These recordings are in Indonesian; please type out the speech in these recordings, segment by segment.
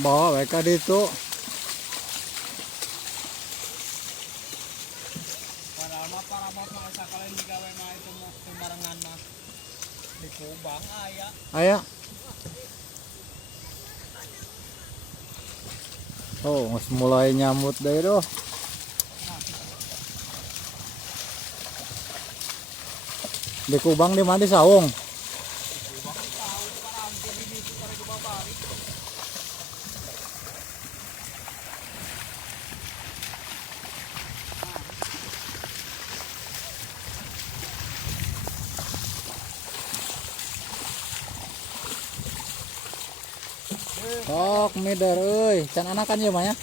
Bawa mereka dito. Para mga isa ka lang gawin na ito mo tumarangan na. Di kubang aya. Aya. Oh, mas mulai nyamut deh doh. Di kubang di mana di sawung. Sok mider euy, can anakan ieu mah ya.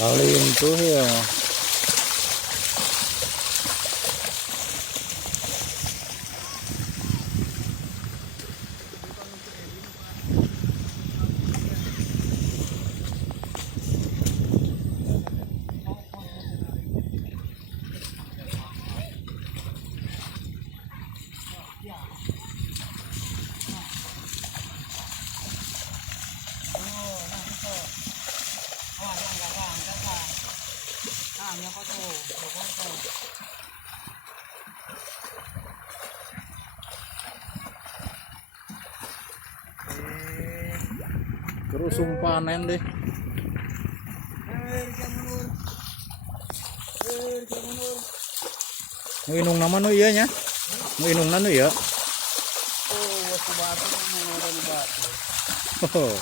Kalian tuh ya. Terus panen deh. Mau inung nama nu iya nya? Mau inung nanu ya? Oh, waktu batu mengeluarkan batu. Oh.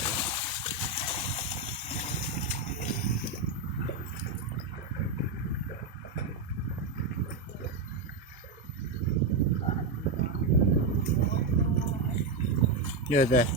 Ya deh.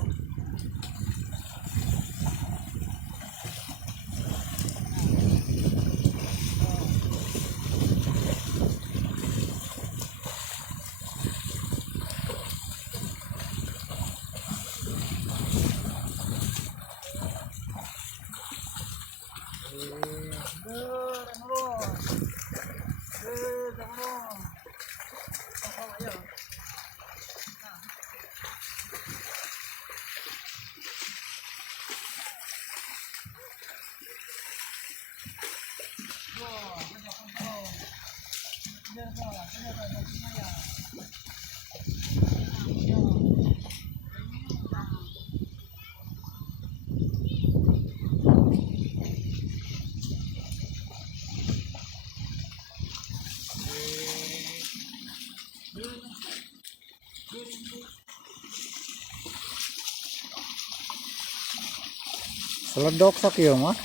Seledok sakit mah.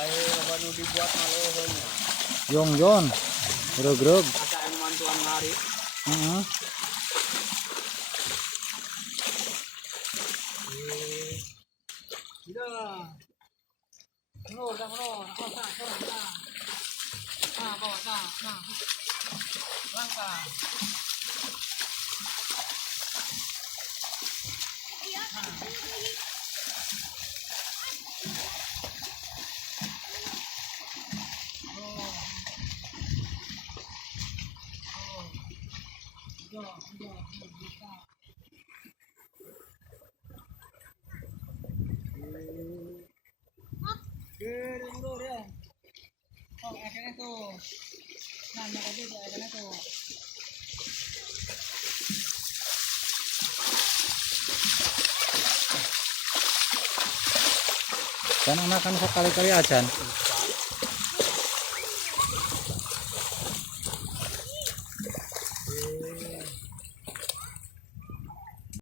Ayo banu dibuat malohnya. Jong, grog. Ada yang mantuan hari. Tidak. Menur, apa bawa nah. Langkah. Oh, akhirnya tuh. Nah, akhirnya tuh. Kan anakan sekali-kali acan.